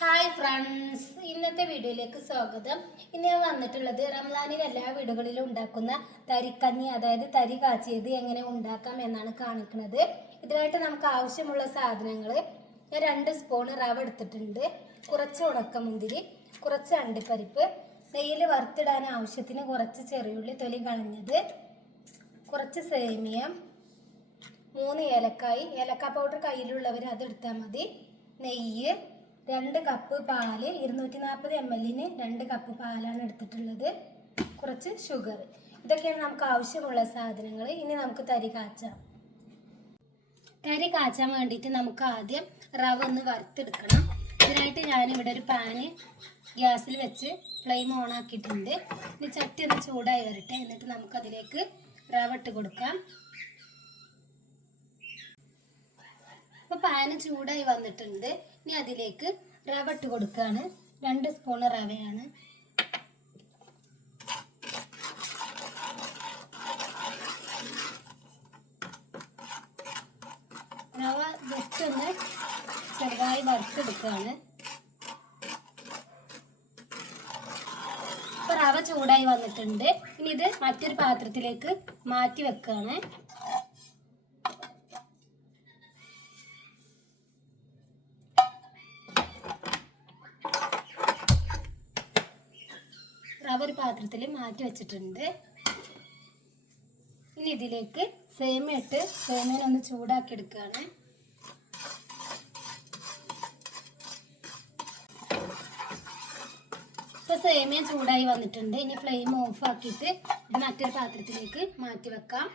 Hi friends ഇന്നത്തെ വീഡിയോയിലേക്ക് സ്വാഗതം. ഇന്ന് ഞാൻ വന്നിട്ടുള്ളത് റംലാനിൽ എല്ലാ വീടുകളിലും ഉണ്ടാക്കുന്ന തരിക്കഞ്ഞി അതായത് തരി കാച്ചിയത് എങ്ങനെ ഉണ്ടാക്കാം എന്നാണ് കാണിക്കുന്നത്. ഇതിനായിട്ട് നമുക്ക് ആവശ്യമുള്ള സാധനങ്ങൾ ഞാൻ രണ്ട് സ്പൂൺ റവ എടുത്തിട്ടുണ്ട്. കുറച്ച് ഉണക്കമുന്തിരി കുറച്ച് അണ്ടിപ്പരിപ്പ് നെയ്യിൽ വറുത്തിടാൻ ആവശ്യത്തിന് കുറച്ച് ചെറിയുള്ളി തൊലി കളഞ്ഞത് കുറച്ച് സേമിയം മൂന്ന് ഏലക്കായി. ഏലക്ക പൗഡർ കയ്യിലുള്ളവർ അതെടുത്താൽ മതി. നെയ്യ് രണ്ട് കപ്പ് പാൽ ഇരുന്നൂറ്റി നാൽപ്പത് എം എല്ലിന് രണ്ട് കപ്പ് പാലാണ് എടുത്തിട്ടുള്ളത്. കുറച്ച് ഷുഗർ ഇതൊക്കെയാണ് നമുക്ക് ആവശ്യമുള്ള സാധനങ്ങൾ. ഇനി നമുക്ക് തരി കാച്ചാം. തരി കാച്ചാൻ വേണ്ടിയിട്ട് നമുക്ക് ആദ്യം റവ ഒന്ന് വറുത്തെടുക്കണം. ഇതിനായിട്ട് ഞാനിവിടെ ഒരു പാന് ഗ്യാസിൽ വെച്ച് ഫ്ലെയിം ഓൺ ആക്കിയിട്ടുണ്ട്. ഇനി ചട്ടി ഒന്ന് ചൂടായി വരട്ടെ. എന്നിട്ട് നമുക്കതിലേക്ക് റവ ഇട്ട് കൊടുക്കാം. അപ്പോൾ പാന് ചൂടായി വന്നിട്ടുണ്ട്. ഇനി അതിലേക്ക് റവ ഇട്ട് കൊടുക്കുകയാണ്. രണ്ട് സ്പൂൺ റവയാണ്. റവ ജസ്റ്റ് ഒന്ന് ചെറുതായി വറുത്തെടുക്കുകയാണ്. ഇപ്പൊ റവ ചൂടായി വന്നിട്ടുണ്ട്. ഇനി ഇത് മറ്റൊരു പാത്രത്തിലേക്ക് മാറ്റി വെക്കുകയാണ്. പാത്രത്തിൽ മാറ്റി വെച്ചിട്ടുണ്ട്. ഇനി ഇതിലേക്ക് സേമിയ ഇട്ട് സേമിയനെ ഒന്ന് ചൂടാക്കി എടുക്കുകയാണ്. ഇപ്പൊ സേമിയ ചൂടായി വന്നിട്ടുണ്ട്. ഇനി ഫ്ലെയിം ഓഫ് ആക്കിയിട്ട് ഇത് മറ്റൊരു പാത്രത്തിലേക്ക് മാറ്റി വെക്കാം.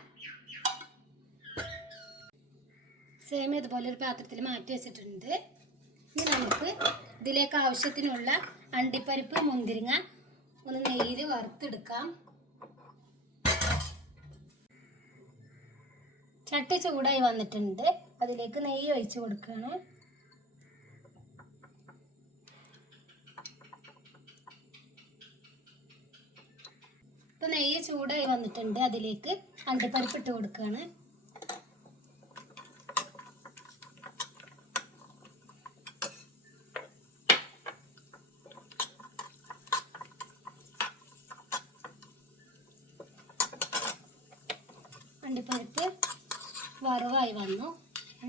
സേമിയ ഇതുപോലെ ഒരു പാത്രത്തിൽ മാറ്റി വെച്ചിട്ടുണ്ട്. ഇനി നമുക്ക് ഇതിലേക്ക് ആവശ്യത്തിനുള്ള അണ്ടിപ്പരിപ്പ് മുന്തിരിങ്ങ ഒന്ന് നെയ്യിൽ വറുത്തെടുക്കാം. ചട്ടി ചൂടായി വന്നിട്ടുണ്ട്. അതിലേക്ക് നെയ്യ് ഒഴിച്ചു കൊടുക്കുകയാണ് ഇപ്പൊ നെയ്യ് ചൂടായി വന്നിട്ടുണ്ട്. അതിലേക്ക് അണ്ടിപ്പരിപ്പ് ഇട്ട് കൊടുക്കുകയാണ് അണ്ടിപ്പരിപ്പ് വറവായി വന്നു.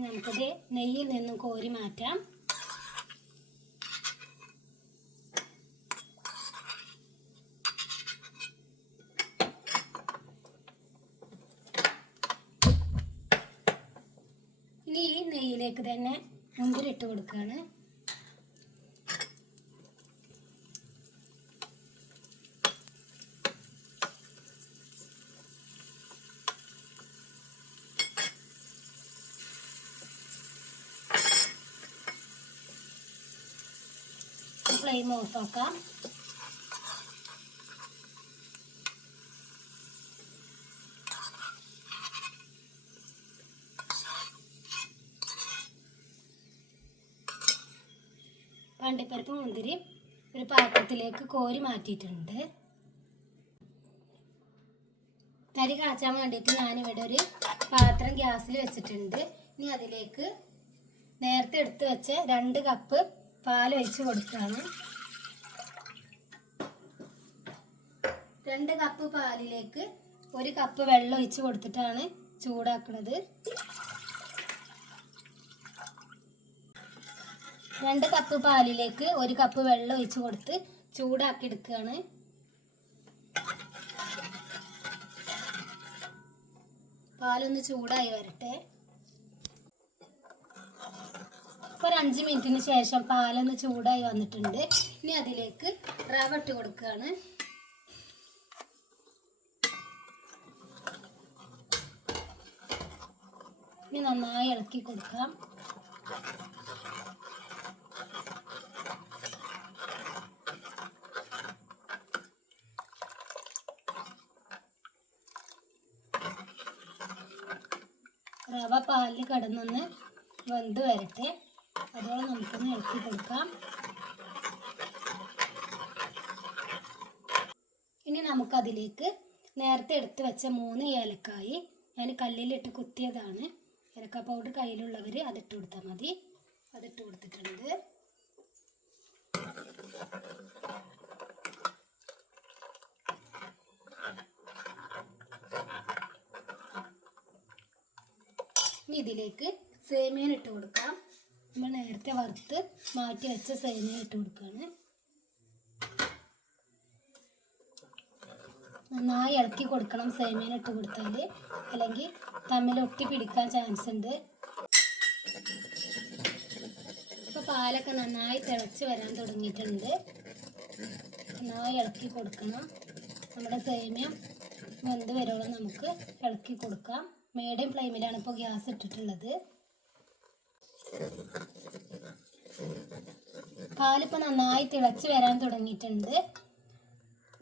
നമുക്കത് നെയ്യിൽ നിന്നും കോരി മാറ്റാം. ഇനി ഈ നെയ്യിലേക്ക് തന്നെ മുന്തിരിട്ട് കൊടുക്കുകയാണ്. ഫ്ലെയിം ആക്കാം അണ്ടിപ്പരിപ്പ് മുന്തിരി ഒരു പാത്രത്തിലേക്ക് കോരി മാറ്റിയിട്ടുണ്ട്. തരി കാച്ചാൻ വേണ്ടിയിട്ട് ഞാനിവിടെ ഒരു പാത്രം ഗ്യാസിൽ വെച്ചിട്ടുണ്ട്. ഇനി അതിലേക്ക് നേരത്തെ എടുത്ത് വെച്ച രണ്ട് കപ്പ് പാൽ ഒഴിച്ച് കൊടുക്കുകയാണ്. രണ്ട് കപ്പ് പാലിലേക്ക് ഒരു കപ്പ് വെള്ളം ഒഴിച്ച് കൊടുത്തിട്ടാണ് ചൂടാക്കുന്നത് രണ്ട് കപ്പ് പാലിലേക്ക് ഒരു കപ്പ് വെള്ളം ഒഴിച്ച് കൊടുത്ത് ചൂടാക്കി എടുക്കുകയാണ് പാലൊന്ന് ചൂടായി വരട്ടെ. ഒരു അഞ്ച് മിനിറ്റിന് ശേഷം പാലൊന്ന് ചൂടായി വന്നിട്ടുണ്ട്. ഇനി അതിലേക്ക് റവ ഇട്ട് കൊടുക്കുകയാണ്. ഇനി നന്നായി ഇളക്കി കൊടുക്കാം. റവ പാലിൽ കിടന്നൊന്ന് വെന്ത് വരട്ടെ. അതോളം നമുക്കൊന്ന് ഇളക്കി കൊടുക്കാം. ഇനി നമുക്കതിലേക്ക് നേരത്തെ എടുത്ത് വെച്ച മൂന്ന് ഏലക്കായി ഞാൻ കല്ലിലിട്ട് കുത്തിയതാണ്. ഏലക്ക പൗഡർ കയ്യിലുള്ളവർ അതിട്ട് കൊടുത്താൽ മതി. അതിട്ട് കൊടുത്തിട്ടുണ്ട്. ഇനി ഇതിലേക്ക് സേമിയൻ ഇട്ട് കൊടുക്കാം. നമ്മൾ നേരത്തെ വറുത്ത് മാറ്റി വെച്ച സേമിയൻ ഇട്ട് കൊടുക്കുകയാണ്. നന്നായി ഇളക്കി കൊടുക്കണം സേമിയൻ ഇട്ട് കൊടുത്താൽ അല്ലെങ്കിൽ തമ്മിൽ ഒട്ടി പിടിക്കാൻ ചാൻസ് ഉണ്ട്. ഇപ്പോൾ പാലൊക്കെ നന്നായി തിളച്ച് വരാൻ തുടങ്ങിയിട്ടുണ്ട്. നന്നായി ഇളക്കി കൊടുക്കണം. നമ്മുടെ സേമിയ വെന്ത് വരുവോളം നമുക്ക് ഇളക്കി കൊടുക്കാം. മീഡിയം ഫ്ലെയിമിലാണ് ഇപ്പോൾ ഗ്യാസ് ഇട്ടിട്ടുള്ളത്. പാലിപ്പോൾ നന്നായി തിളച്ച് വരാൻ തുടങ്ങിയിട്ടുണ്ട്.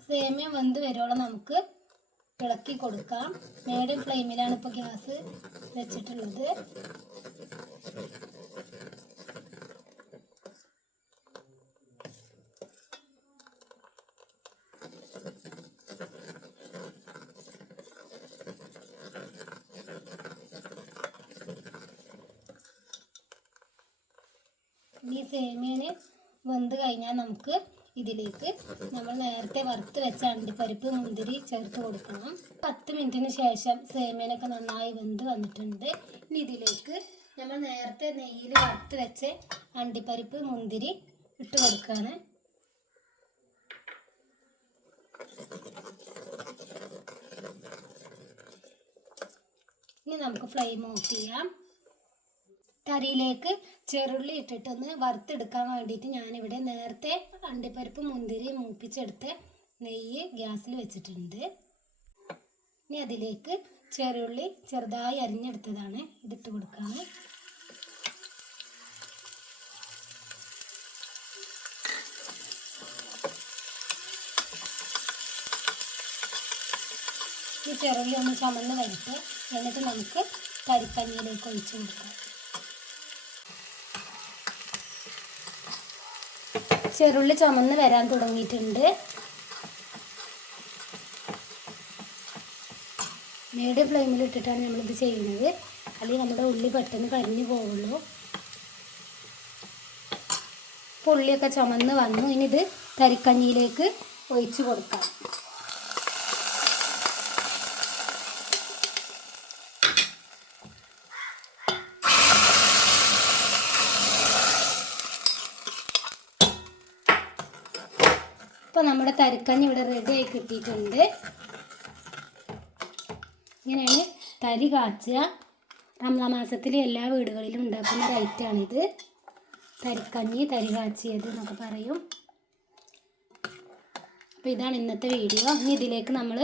സേമിയ വെന്ത് വരുവോളം നമുക്ക് ഇളക്കി കൊടുക്കാം. മീഡിയം ഫ്ലെയിമിലാണ് ഇപ്പോൾ ഗ്യാസ് വെച്ചിട്ടുള്ളത്. ഇനി സേമിയന് വെന്ത് കഴിഞ്ഞാൽ നമുക്ക് ഇതിലേക്ക് നമ്മൾ നേരത്തെ വറുത്ത് വെച്ച അണ്ടിപ്പരിപ്പ് മുന്തിരി ചേർത്ത് കൊടുക്കണം. പത്ത് മിനിറ്റിന് ശേഷം സേമിയനൊക്കെ നന്നായി വെന്ത് വന്നിട്ടുണ്ട്. ഇനി ഇതിലേക്ക് നമ്മൾ നേരത്തെ നെയ്യിൽ വറുത്ത് വെച്ച അണ്ടിപ്പരിപ്പ് മുന്തിരി ഇട്ട് കൊടുക്കുകയാണ് ഇനി നമുക്ക് ഫ്ലെയിം ഓഫ് ചെയ്യാം. കറിയിലേക്ക് ചെറുള്ളി ഇട്ടിട്ടൊന്ന് വറുത്തെടുക്കാൻ വേണ്ടിയിട്ട് ഞാനിവിടെ നേരത്തെ അണ്ടിപ്പരിപ്പ് മുന്തിരി മൂപ്പിച്ചെടുത്ത് നെയ്യ് ഗ്യാസിൽ വെച്ചിട്ടുണ്ട്. ഇനി അതിലേക്ക് ചെറുള്ളി ചെറുതായി അരിഞ്ഞെടുത്തതാണ്. ഇതിട്ട് കൊടുക്കാൻ ഈ ചെറുള്ളി ഒന്ന് ചമന്ന് വരട്ടെ. എന്നിട്ട് നമുക്ക് കരിപ്പഞ്ഞിയിലേക്ക് ഒഴിച്ചു കൊടുക്കാം. ചെറുള്ളി ചുമന്ന് വരാൻ തുടങ്ങിയിട്ടുണ്ട്. മീഡിയം ഫ്ലെയിമിൽ ഇട്ടിട്ടാണ് നമ്മളിത് ചെയ്യുന്നത്. അല്ലെങ്കിൽ നമ്മുടെ ഉള്ളി പെട്ടെന്ന് കരിഞ്ഞു ഇപ്പോൾ ഉള്ളിയൊക്കെ ചുമന്ന് വന്നു. ഇനി ഇത് തരിക്കഞ്ഞിയിലേക്ക് ഒഴിച്ചു കൊടുക്കാം. ഇപ്പോൾ നമ്മുടെ തരിക്കഞ്ഞി ഇവിടെ റെഡി ആയി കിട്ടിയിട്ടുണ്ട്. ഇങ്ങനെയാണ് തരി കാച്ചുക. റംസാൻ മാസത്തിൽ എല്ലാ വീടുകളിലും ഉണ്ടാക്കുന്ന ഒരു ഐറ്റമാണിത് തരിക്കഞ്ഞി തരി കാച്ചിയത് എന്നൊക്കെ പറയും. അപ്പോൾ ഇതാണ് ഇന്നത്തെ വീഡിയോ ഇനി ഇതിലേക്ക് നമ്മൾ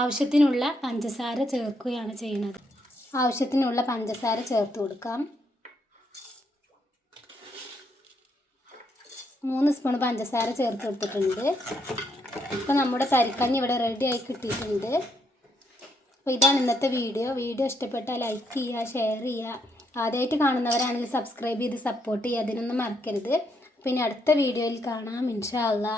ആവശ്യത്തിനുള്ള പഞ്ചസാര ചേർക്കുകയാണ് ചെയ്യുന്നത്. ആവശ്യത്തിനുള്ള പഞ്ചസാര ചേർത്ത് കൊടുക്കാം. മൂന്ന് സ്പൂൺ പഞ്ചസാര ചേർത്ത് കൊടുത്തിട്ടുണ്ട്. അപ്പോൾ നമ്മുടെ തരിക്കഞ്ഞി ഇവിടെ റെഡി ആയി കിട്ടിയിട്ടുണ്ട്. അപ്പോൾ ഇതാണ് ഇന്നത്തെ വീഡിയോ വീഡിയോ ഇഷ്ടപ്പെട്ടാൽ ലൈക്ക് ചെയ്യുക ഷെയർ ചെയ്യുക. ആദ്യമായിട്ട് കാണുന്നവരാണെങ്കിൽ സബ്സ്ക്രൈബ് ചെയ്ത് സപ്പോർട്ട് ചെയ്യുക. അതിനൊന്നും മറക്കരുത്. പിന്നെ അടുത്ത വീഡിയോയിൽ കാണാം. ഇൻഷാ അള്ളാ.